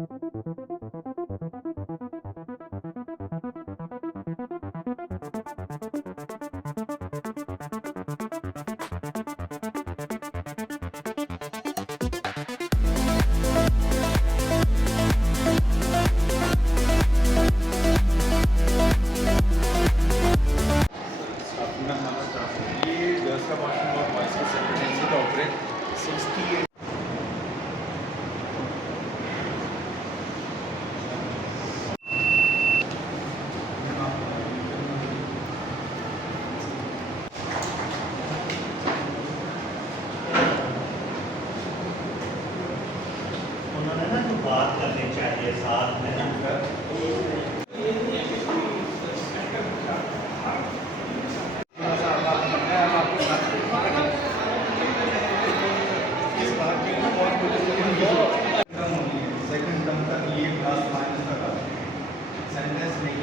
ये गर्ल्स का वॉशरूम और बॉयज़ का सेपरेट है, इसका ऑपरेट 68 उन्होंने ना तो बात करनी चाहिए साथ में सेकंड टर्म तक ये क्लास माइनस तक सेंटेंस नहीं